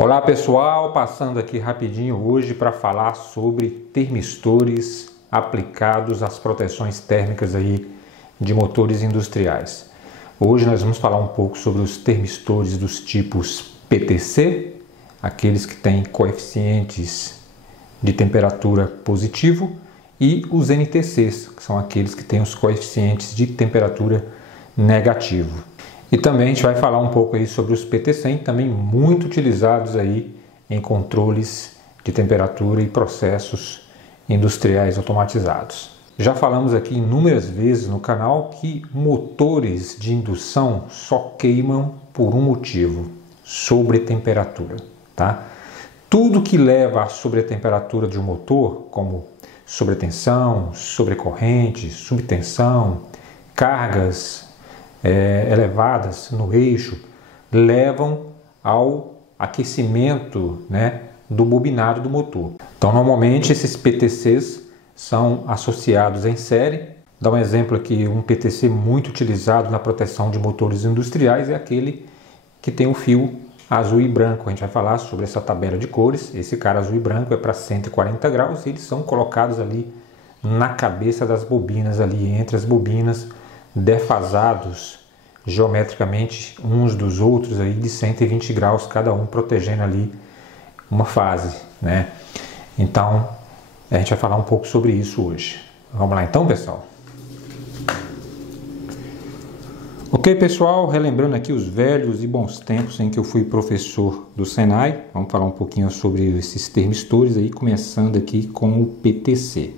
Olá pessoal, passando aqui rapidinho hoje para falar sobre termistores aplicados às proteções térmicas aí de motores industriais. Hoje nós vamos falar um pouco sobre os termistores dos tipos PTC, aqueles que têm coeficientes de temperatura positivo, e os NTCs, que são aqueles que têm os coeficientes de temperatura negativo. E também a gente vai falar um pouco aí sobre os PT100, também muito utilizados aí em controles de temperatura e processos industriais automatizados. Já falamos aqui inúmeras vezes no canal que motores de indução só queimam por um motivo: sobretemperatura, tá? Tudo que leva à sobretemperatura de um motor, como sobretensão, sobrecorrente, subtensão, cargas elevadas no eixo, levam ao aquecimento, do bobinado do motor. Então, normalmente esses PTCs são associados em série. Dá um exemplo aqui, um PTC muito utilizado na proteção de motores industriais é aquele que tem o fio azul e branco. A gente vai falar sobre essa tabela de cores. Esse cara azul e branco é para 140 graus e eles são colocados ali na cabeça das bobinas, ali entre as bobinas, defasados geometricamente uns dos outros aí de 120 graus cada um, protegendo ali uma fase, Então a gente vai falar um pouco sobre isso hoje. Vamos lá então, pessoal? Ok, pessoal, relembrando aqui os velhos e bons tempos em que eu fui professor do Senai, vamos falar um pouquinho sobre esses termistores aí, começando aqui com o PTC.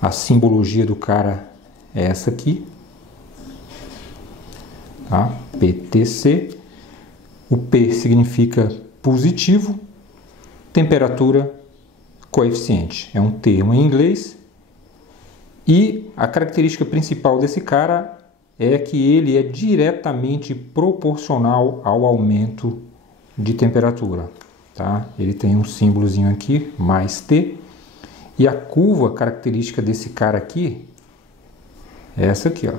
A simbologia do cara é essa aqui, tá? PTC. O P significa positivo, temperatura, coeficiente. É um termo em inglês e a característica principal desse cara é que ele é diretamente proporcional ao aumento de temperatura, tá? Ele tem um símbolozinho aqui, mais T, e a curva característica desse cara aqui é essa aqui, ó.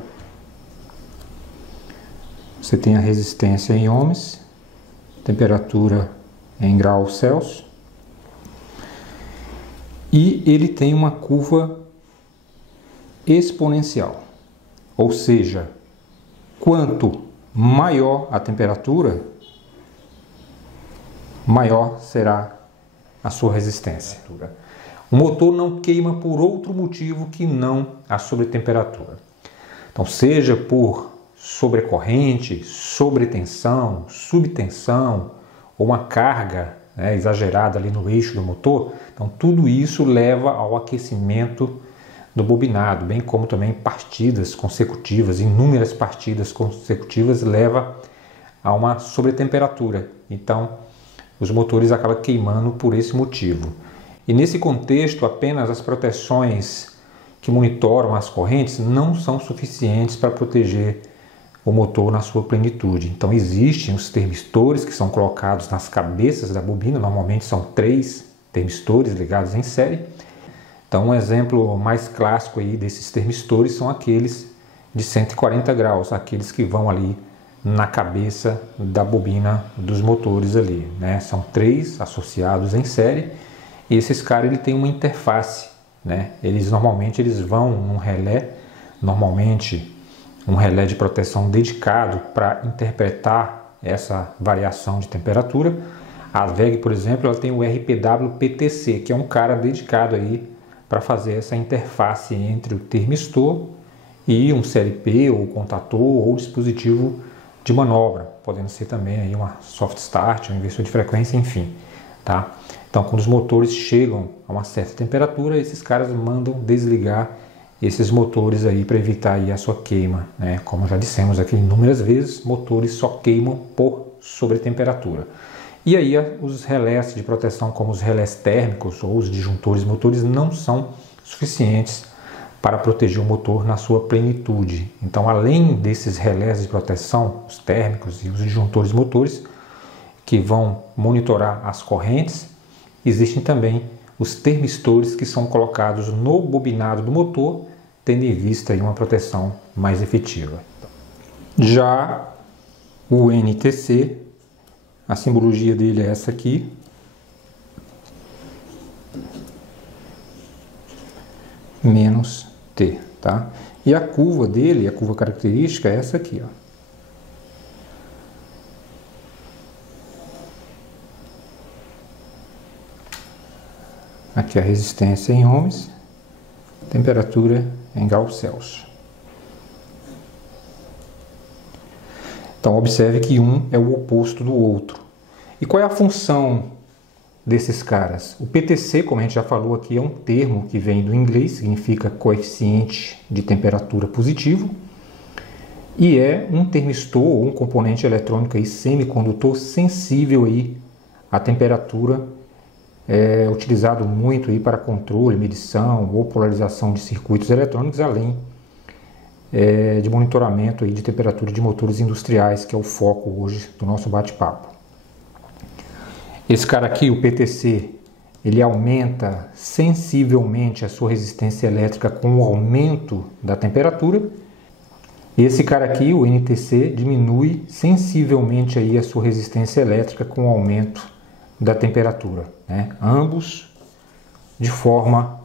Você tem a resistência em ohms, temperatura em graus Celsius, e ele tem uma curva exponencial, ou seja, quanto maior a temperatura, maior será a sua resistência. O motor não queima por outro motivo que não a sobretemperatura. Então, seja por sobrecorrente, sobretensão, subtensão ou uma carga exagerada ali no eixo do motor, então tudo isso leva ao aquecimento do bobinado, bem como também partidas consecutivas, inúmeras partidas consecutivas leva a uma sobretemperatura. Então os motores acabam queimando por esse motivo. E nesse contexto, apenas as proteções que monitoram as correntes não são suficientes para proteger o motor na sua plenitude. Então existem os termistores que são colocados nas cabeças da bobina, normalmente são 3 termistores ligados em série. Então um exemplo mais clássico aí desses termistores são aqueles de 140 graus, aqueles que vão ali na cabeça da bobina dos motores ali, São 3 associados em série e esses caras ele tem uma interface, Eles normalmente vão num relé, normalmente um relé de proteção dedicado para interpretar essa variação de temperatura. A WEG, por exemplo, ela tem o RPW-PTC, que é um cara dedicado aí para fazer essa interface entre o termistor e um CLP ou contator ou dispositivo de manobra, podendo ser também aí uma soft start, um inversor de frequência, enfim, tá? Então, quando os motores chegam a uma certa temperatura, esses caras mandam desligar esses motores aí para evitar aí a sua queima, Como já dissemos aqui inúmeras vezes, motores só queimam por sobretemperatura. E aí os relés de proteção, como os relés térmicos ou os disjuntores motores, não são suficientes para proteger o motor na sua plenitude. Então, além desses relés de proteção, os térmicos e os disjuntores motores, que vão monitorar as correntes, existem também os termistores que são colocados no bobinado do motor, tendo em vista aí uma proteção mais efetiva. Já o NTC a simbologia dele é essa aqui. Menos T, tá? E a curva dele, a curva característica é essa aqui, ó. Aqui a resistência em ohms, temperatura em graus Celsius. Então observe que um é o oposto do outro. E qual é a função desses caras? O PTC, como a gente já falou aqui, é um termo que vem do inglês, significa coeficiente de temperatura positivo, e é um termistor ou um componente eletrônico aí, semicondutor sensível aí à temperatura, utilizado muito aí para controle, medição ou polarização de circuitos eletrônicos, além de monitoramento aí de temperatura de motores industriais, que é o foco hoje do nosso bate-papo. Esse cara aqui, o PTC, ele aumenta sensivelmente a sua resistência elétrica com o aumento da temperatura. Esse cara aqui, o NTC, diminui sensivelmente aí a sua resistência elétrica com o aumento da temperatura, né? Ambos de forma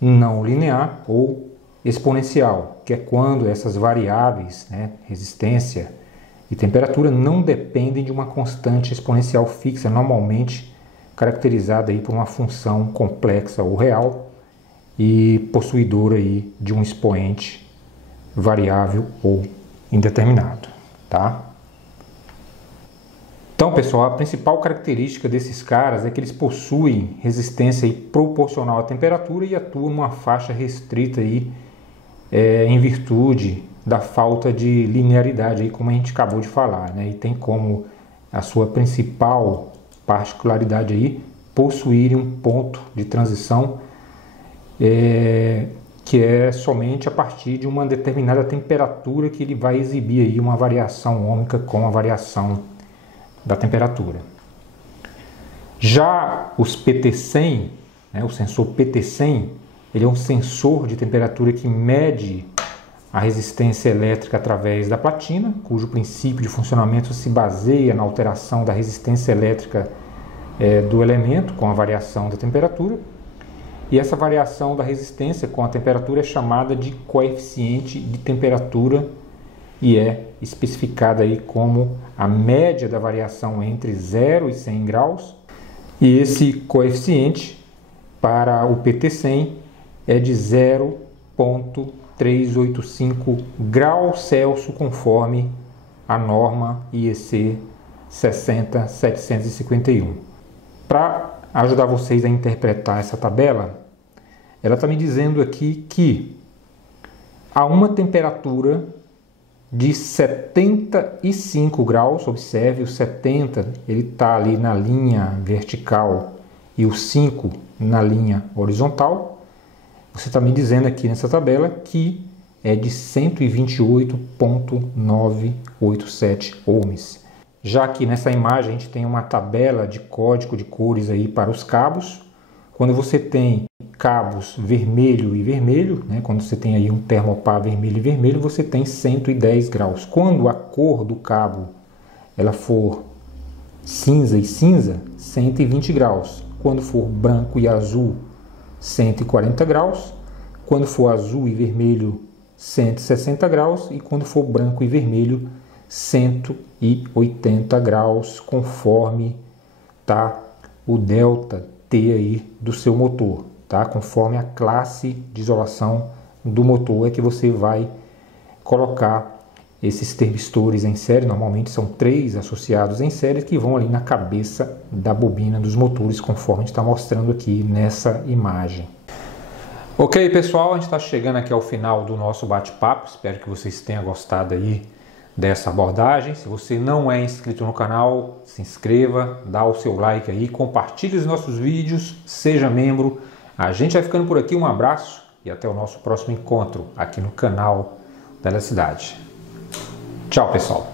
não linear ou exponencial, que é quando essas variáveis, né, resistência e temperatura, não dependem de uma constante exponencial fixa, normalmente caracterizada aí por uma função complexa ou real e possuidora aí de um expoente variável ou indeterminado, tá? Então, pessoal, a principal característica desses caras é que eles possuem resistência aí proporcional à temperatura e atuam numa faixa restrita aí, em virtude da falta de linearidade, aí, como a gente acabou de falar, né? E tem como a sua principal particularidade aí possuir um ponto de transição que é somente a partir de uma determinada temperatura que ele vai exibir aí uma variação ôhmica com a variação da temperatura. Já os PT100, né, o sensor PT100, ele é um sensor de temperatura que mede a resistência elétrica através da platina, cujo princípio de funcionamento se baseia na alteração da resistência elétrica do elemento com a variação da temperatura. E essa variação da resistência com a temperatura é chamada de coeficiente de temperatura e é especificada aí como a média da variação entre 0 e 100 graus. E esse coeficiente para o PT100 é de 0,385 graus Celsius, conforme a norma IEC 60751. Para ajudar vocês a interpretar essa tabela, ela está me dizendo aqui que a uma temperatura de 75 graus, observe o 70, ele está ali na linha vertical e o 5 na linha horizontal. Você está me dizendo aqui nessa tabela que é de 128,987 ohms. Já que nessa imagem a gente tem uma tabela de código de cores aí para os cabos. Quando você tem cabos vermelho e vermelho, né, quando você tem aí um termopar vermelho e vermelho, você tem 110 graus. Quando a cor do cabo ela for cinza e cinza, 120 graus. Quando for branco e azul, 140 graus. Quando for azul e vermelho, 160 graus. E quando for branco e vermelho, 180 graus, conforme tá o delta T aí do seu motor, tá? Conforme a classe de isolação do motor é que você vai colocar esses termistores em série. Normalmente são 3 associados em série que vão ali na cabeça da bobina dos motores, conforme a gente está mostrando aqui nessa imagem. Ok, pessoal, a gente está chegando aqui ao final do nosso bate-papo. Espero que vocês tenham gostado aí dessa abordagem. Se você não é inscrito no canal, se inscreva, dá o seu like aí, compartilhe os nossos vídeos, seja membro. A gente vai ficando por aqui, um abraço e até o nosso próximo encontro aqui no canal da Eletricidade. Tchau, pessoal!